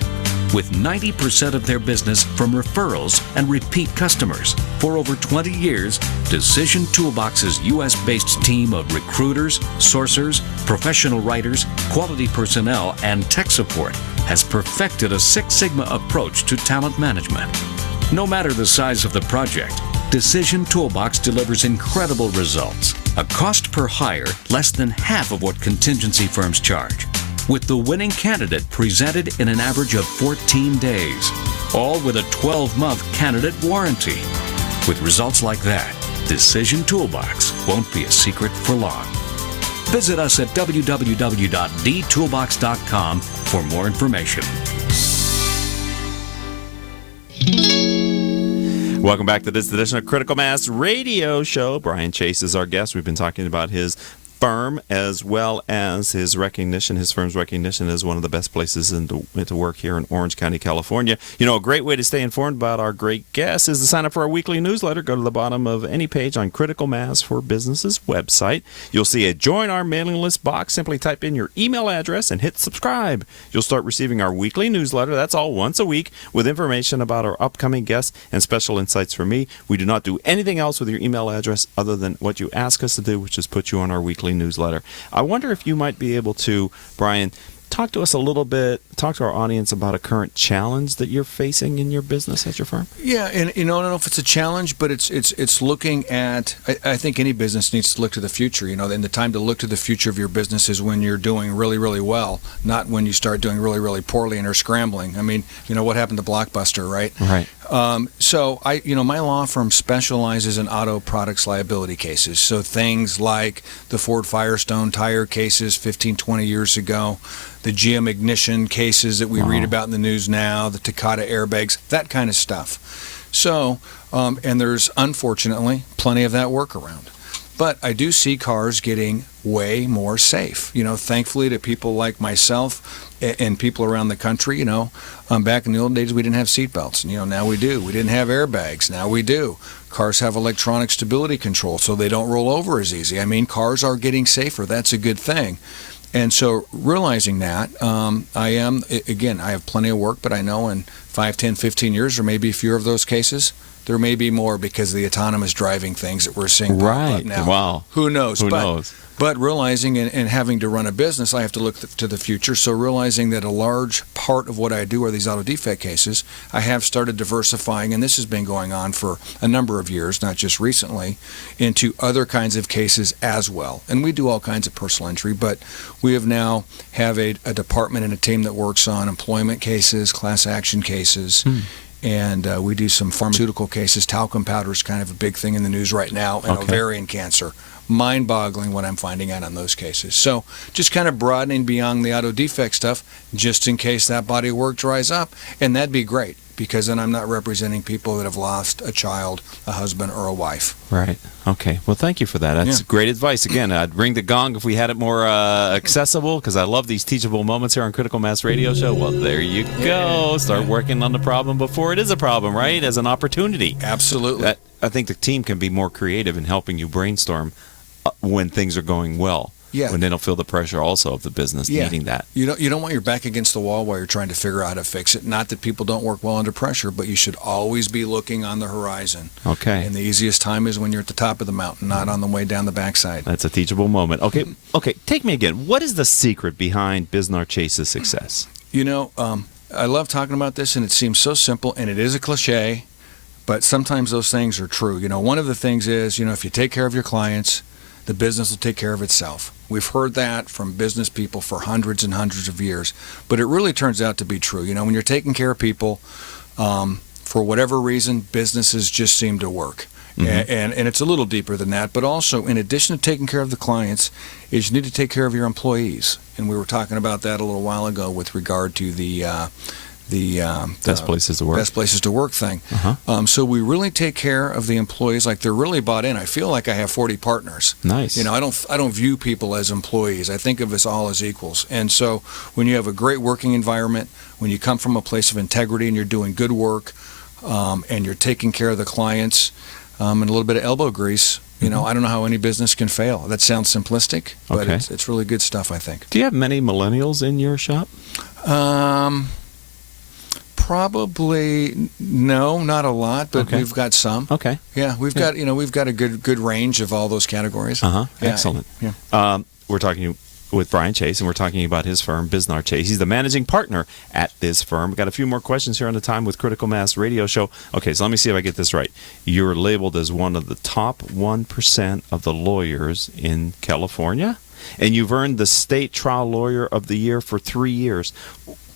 with 90% of their business from referrals and repeat customers. For over 20 years, Decision Toolbox's U.S.-based team of recruiters, sourcers, professional writers, quality personnel, and tech support has perfected a Six Sigma approach to talent management. No matter the size of the project, Decision Toolbox delivers incredible results. A cost per hire less than half of what contingency firms charge, with the winning candidate presented in an average of 14 days, all with a 12-month candidate warranty. With results like that, Decision Toolbox won't be a secret for long. Visit us at www.dtoolbox.com for more information. Welcome back to this edition of Critical Mass Radio Show. Brian Chase is our guest. We've been talking about his firm as well as his firm's recognition as one of the best places to work here in Orange County, California. A great way to stay informed about our great guests is to sign up for our weekly newsletter. Go to the bottom of any page on Critical Mass for Business's website. You'll see a Join Our Mailing List box. Simply type in your email address and hit subscribe. You'll start receiving our weekly newsletter. That's all once a week with information about our upcoming guests and special insights from me. We do not do anything else with your email address other than what you ask us to do, which is put you on our weekly newsletter. I wonder if you might be able to, Brian, talk to us a little bit, talk to our audience about a current challenge that you're facing in your business at your firm. Yeah, and I don't know if it's a challenge, but it's looking at, I think any business needs to look to the future, and the time to look to the future of your business is when you're doing really, really well, not when you start doing really, really poorly and are scrambling. I mean, what happened to Blockbuster, right? Right. So my law firm specializes in auto products liability cases. So things like the Ford Firestone tire cases 15, 20 years ago, the GM ignition cases that we read about in the news now, the Takata airbags, that kind of stuff. So, and there's unfortunately plenty of that work around. But I do see cars getting way more safe. Thankfully to people like myself and people around the country, back in the old days we didn't have seatbelts. Now we do. We didn't have airbags. Now we do. Cars have electronic stability control so they don't roll over as easy. I mean, cars are getting safer. That's a good thing. And so realizing that, I have plenty of work, but I know in 5, 10, 15 years there may be fewer of those cases. There may be more because of the autonomous driving things that we're seeing pop up now. Wow. Who knows? Who knows? But realizing and having to run a business, I have to look to the future. So realizing that a large part of what I do are these auto defect cases, I have started diversifying, and this has been going on for a number of years, not just recently, into other kinds of cases as well. And we do all kinds of personal injury, but we now have a department and a team that works on employment cases, class action cases, and we do some pharmaceutical cases. Talcum powder is kind of a big thing in the news right now, and ovarian cancer. Mind-boggling what I'm finding out on those cases. So just kind of broadening beyond the auto defect stuff, just in case that body of work dries up, and that'd be great, because then I'm not representing people that have lost a child, a husband, or a wife. Right. Okay. Well, thank you for that. That's great advice. Again, I'd ring the gong if we had it more accessible, because I love these teachable moments here on Critical Mass Radio Show. Well, there you go. Start working on the problem before it is a problem, right? As an opportunity. Absolutely. I think the team can be more creative in helping you brainstorm when things are going well. Yeah. When they don't feel the pressure also of the business needing that. You don't want your back against the wall while you're trying to figure out how to fix it. Not that people don't work well under pressure, but you should always be looking on the horizon. Okay. And the easiest time is when you're at the top of the mountain, not on the way down the backside. That's a teachable moment. Okay. Take me again. What is the secret behind Bisnar Chase's success? I love talking about this, and it seems so simple, and it is a cliche, but sometimes those things are true. One of the things is, if you take care of your clients, the business will take care of itself. We've heard that from business people for hundreds and hundreds of years, but it really turns out to be true. When you're taking care of people, for whatever reason, businesses just seem to work. And it's a little deeper than that, but also, in addition to taking care of the clients, is you need to take care of your employees. And we were talking about that a little while ago with regard to the best places to work. Best places to work thing. So we really take care of the employees like they're really bought in. I feel like I have 40 partners. Nice. I don't view people as employees. I think of us all as equals. And so when you have a great working environment, when you come from a place of integrity and you're doing good work, and you're taking care of the clients, and a little bit of elbow grease, I don't know how any business can fail. That sounds simplistic, but it's really good stuff, I think. Do you have many millennials in your shop? Probably no, not a lot, but we've got some. Okay. Yeah, we've got a good range of all those categories. Excellent. Yeah. We're talking with Brian Chase, and we're talking about his firm, Bisnar Chase. He's the managing partner at this firm. We've got a few more questions here on the Time with Critical Mass Radio Show. Okay, so let me see if I get this right. You're labeled as one of the top 1% of the lawyers in California, and you've earned the State Trial Lawyer of the Year for 3 years.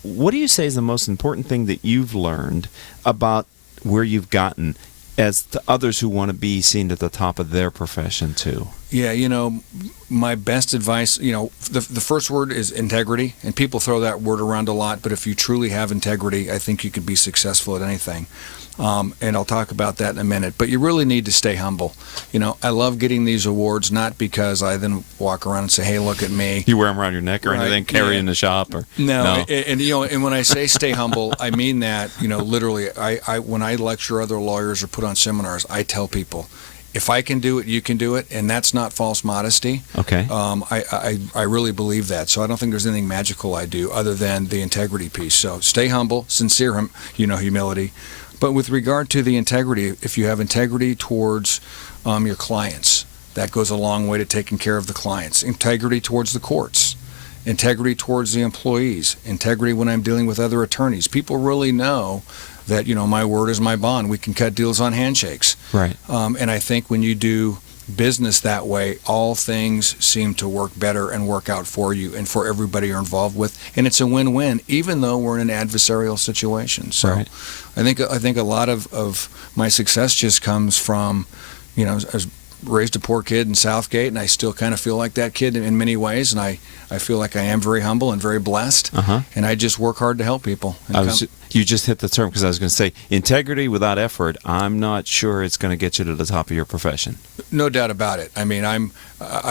What do you say is the most important thing that you've learned about where you've gotten as to others who want to be seen at the top of their profession too? Yeah, my best advice, the first word is integrity, and people throw that word around a lot, but if you truly have integrity, I think you can be successful at anything. And I'll talk about that in a minute. But you really need to stay humble. I love getting these awards, not because I then walk around and say, "Hey, look at me." You wear them around your neck or anything, carry in the shop, or no. And when I say stay humble, I mean that. Literally, I when I lecture other lawyers or put on seminars, I tell people, if I can do it, you can do it, and that's not false modesty. Okay. I really believe that. So I don't think there's anything magical I do other than the integrity piece. So stay humble, sincere, humility. But with regard to the integrity, if you have integrity towards your clients, that goes a long way to taking care of the clients. Integrity towards the courts, integrity towards the employees, integrity when I'm dealing with other attorneys. People really know that, my word is my bond. We can cut deals on handshakes. Right. And I think when you do business that way, all things seem to work better and work out for you and for everybody you're involved with. And it's a win-win, even though we're in an adversarial situation. So right. I think a lot of my success just comes from, I was raised a poor kid in Southgate, and I still kind of feel like that kid in many ways, and I feel like I am very humble and very blessed, and I just work hard to help people. You just hit the term, because I was going to say, integrity without effort, I'm not sure it's going to get you to the top of your profession. No doubt about it. I mean, I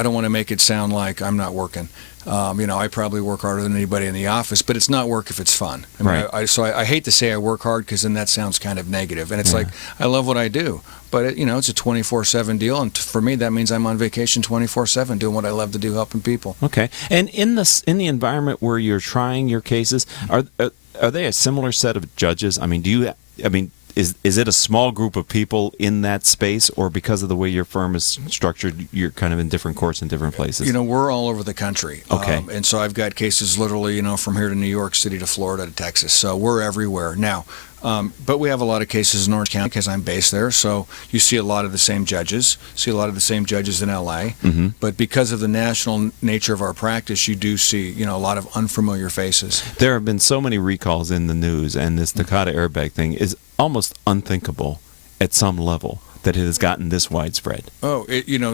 don't want to make it sound like I'm not working. I probably work harder than anybody in the office, but it's not work if it's fun. I mean, right. I hate to say I work hard, because then that sounds kind of negative. And it's like, I love what I do, but it's a 24/7 deal, and for me that means I'm on vacation 24/7 doing what I love to do, helping people. Okay. And in the environment where you're trying your cases, are they a similar set of judges? I mean, is it a small group of people in that space, or because of the way your firm is structured, you're kind of in different courts in different places? We're all over the country. Okay. And so I've got cases literally, from here to New York City to Florida to Texas. So we're everywhere. Now, but we have a lot of cases in Orange County because I'm based there. So you see a lot of the same judges, in L.A. Mm-hmm. But because of the national nature of our practice, you do see, a lot of unfamiliar faces. There have been so many recalls in the news, and this Takata airbag thing is almost unthinkable at some level that it has gotten this widespread. Oh,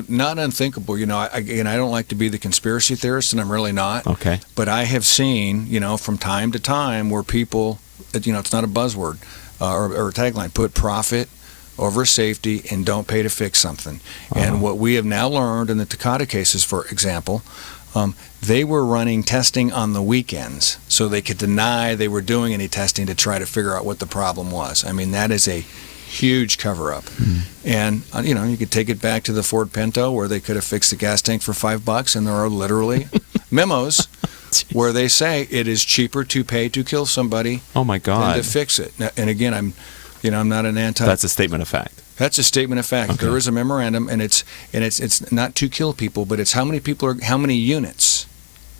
not unthinkable. I don't like to be the conspiracy theorist, and I'm really not. Okay. But I have seen, from time to time where people, it's not a buzzword or a tagline, put profit over safety and don't pay to fix something. And what we have now learned in the Takata cases, for example, they were running testing on the weekends so they could deny they were doing any testing to try to figure out what the problem was. I mean, that is a huge cover-up. Mm-hmm. And, you could take it back to the Ford Pinto where they could have fixed the gas tank for $5, and there are literally memos where they say it is cheaper to pay to kill somebody oh my God. than to fix it. Now, and again, I'm not an anti... That's a statement of fact. That's a statement of fact. Okay. There is a memorandum, and it's not to kill people, but it's how many units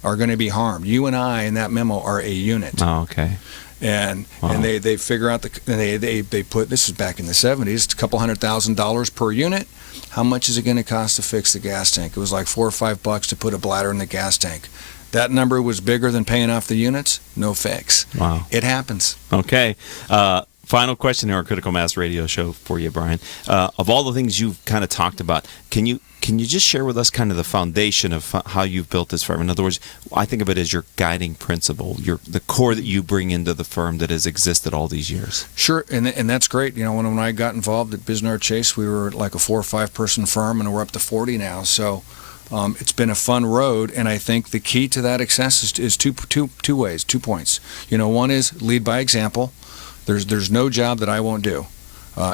are going to be harmed. You and I in that memo are a unit. Oh, okay. And they figure out they put, this is back in the 70s, it's a couple $100,000 per unit. How much is it going to cost to fix the gas tank? It was like $4 or $5 to put a bladder in the gas tank. That number was bigger than paying off the units. No fix. Wow. It happens. Okay. Final question in our Critical Mass radio show for you, Brian. Of all the things you've kind of talked about, can you just share with us kind of the foundation of how you've built this firm? In other words, I think of it as your guiding principle, the core that you bring into the firm that has existed all these years. Sure, and that's great. When I got involved at Bisnard Chase, we were like a 4 or 5 person firm, and we're up to 40 now. So it's been a fun road, and I think the key to that success is two ways, 2 points. One is lead by example. There's no job that I won't do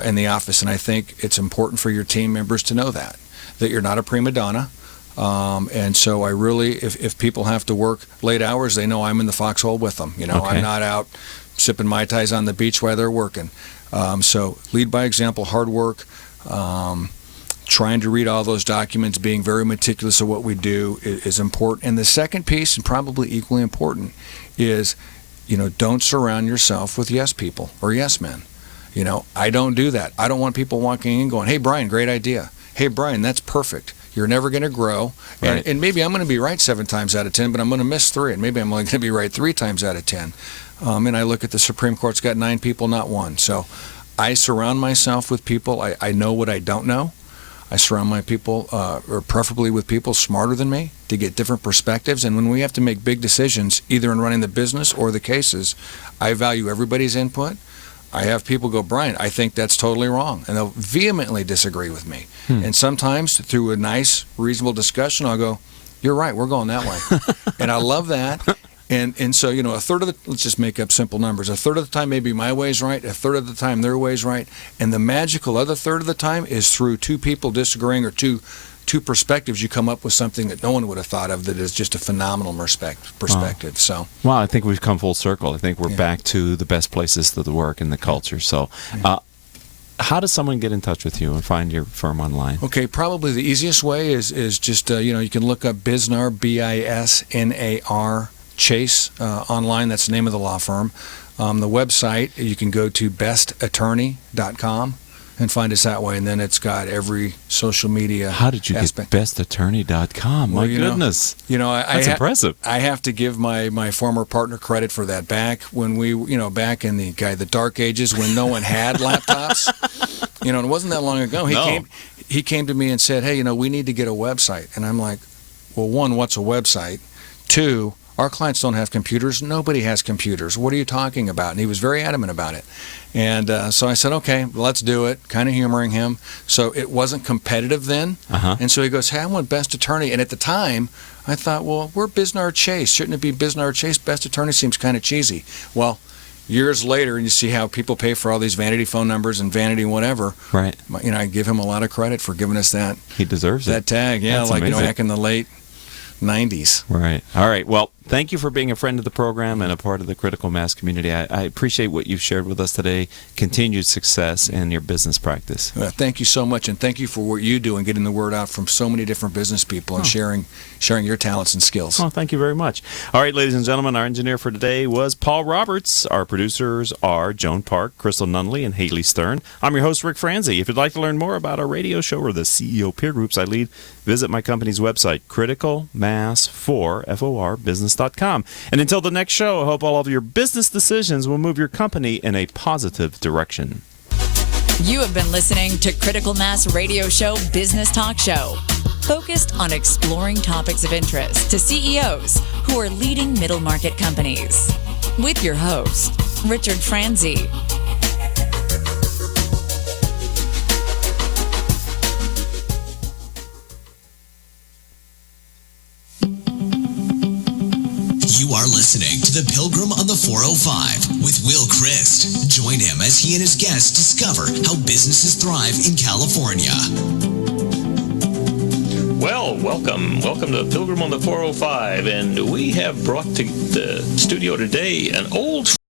in the office, and I think it's important for your team members to know that you're not a prima donna. And so I really, if people have to work late hours, they know I'm in the foxhole with them. Okay. I'm not out sipping Mai Tais on the beach while they're working. So lead by example, hard work, trying to read all those documents, being very meticulous of what we do is important. And the second piece, and probably equally important, is don't surround yourself with yes people or yes men. I don't do that. I don't want people walking in going, hey, Brian, great idea. Hey, Brian, that's perfect. You're never going to grow. Right. And maybe I'm going to be right 7 times out of 10, but I'm going to miss 3. And maybe I'm only going to be right 3 times out of 10. And I look at the Supreme Court's got 9 people, not 1. So I surround myself with people. I know what I don't know. I surround my people, or preferably with people smarter than me, to get different perspectives. And when we have to make big decisions, either in running the business or the cases, I value everybody's input. I have people go, Brian, I think that's totally wrong. And they'll vehemently disagree with me. And sometimes through a nice, reasonable discussion, I'll go, you're right, we're going that way. And I love that. And so, a third of let's just make up simple numbers. A third of the time, maybe my way's right. A third of the time, their way's right. And the magical other third of the time is through 2 people disagreeing or two perspectives, you come up with something that no one would have thought of that is just a phenomenal perspective. So, well, I think we've come full circle. I think we're back to the best places to work in the culture. So, how does someone get in touch with you and find your firm online? Okay, probably the easiest way is just you can look up Bisnar, Bisnar Chase online. That's the name of the law firm. The website, you can go to bestattorney.com. and find us that way, and then it's got every social media How did you aspect. get bestattorney.com? My goodness. That's impressive. I have to give my former partner credit for that. Back when we, back in the dark ages when no one had laptops, and it wasn't that long ago. He came to me and said, hey, we need to get a website. And I'm like, well, 1, what's a website? 2, our clients don't have computers. Nobody has computers. What are you talking about? And he was very adamant about it. And so I said, okay, let's do it, kind of humoring him. So it wasn't competitive then. And so he goes, hey, I want Best Attorney. And at the time, I thought, well, we're Bisnar Chase. Shouldn't it be Bisnar Chase? Best Attorney seems kind of cheesy. Well, years later, and you see how people pay for all these vanity phone numbers and vanity whatever. Right. I give him a lot of credit for giving us that. He deserves that tag. Yeah, That's amazing. Back in the late 90s. Right. All right. Well, thank you for being a friend of the program and a part of the Critical Mass community. I appreciate what you've shared with us today. Continued success in your business practice. Thank you so much, and thank you for what you do and getting the word out from so many different business people and sharing your talents and skills. Oh, thank you very much. All right, ladies and gentlemen, our engineer for today was Paul Roberts. Our producers are Joan Park, Crystal Nunley, and Haley Stern. I'm your host, Ric Franzi. If you'd like to learn more about our radio show or the CEO peer groups I lead, visit my company's website, criticalmass4business.com. And until the next show, I hope all of your business decisions will move your company in a positive direction. You have been listening to Critical Mass Radio Show Business Talk Show, focused on exploring topics of interest to CEOs who are leading middle market companies. With your host, Richard Franzi. You are listening to The Pilgrim on the 405 with Will Christ. Join him as he and his guests discover how businesses thrive in California. Well, welcome to The Pilgrim on the 405, and we have brought to the studio today an old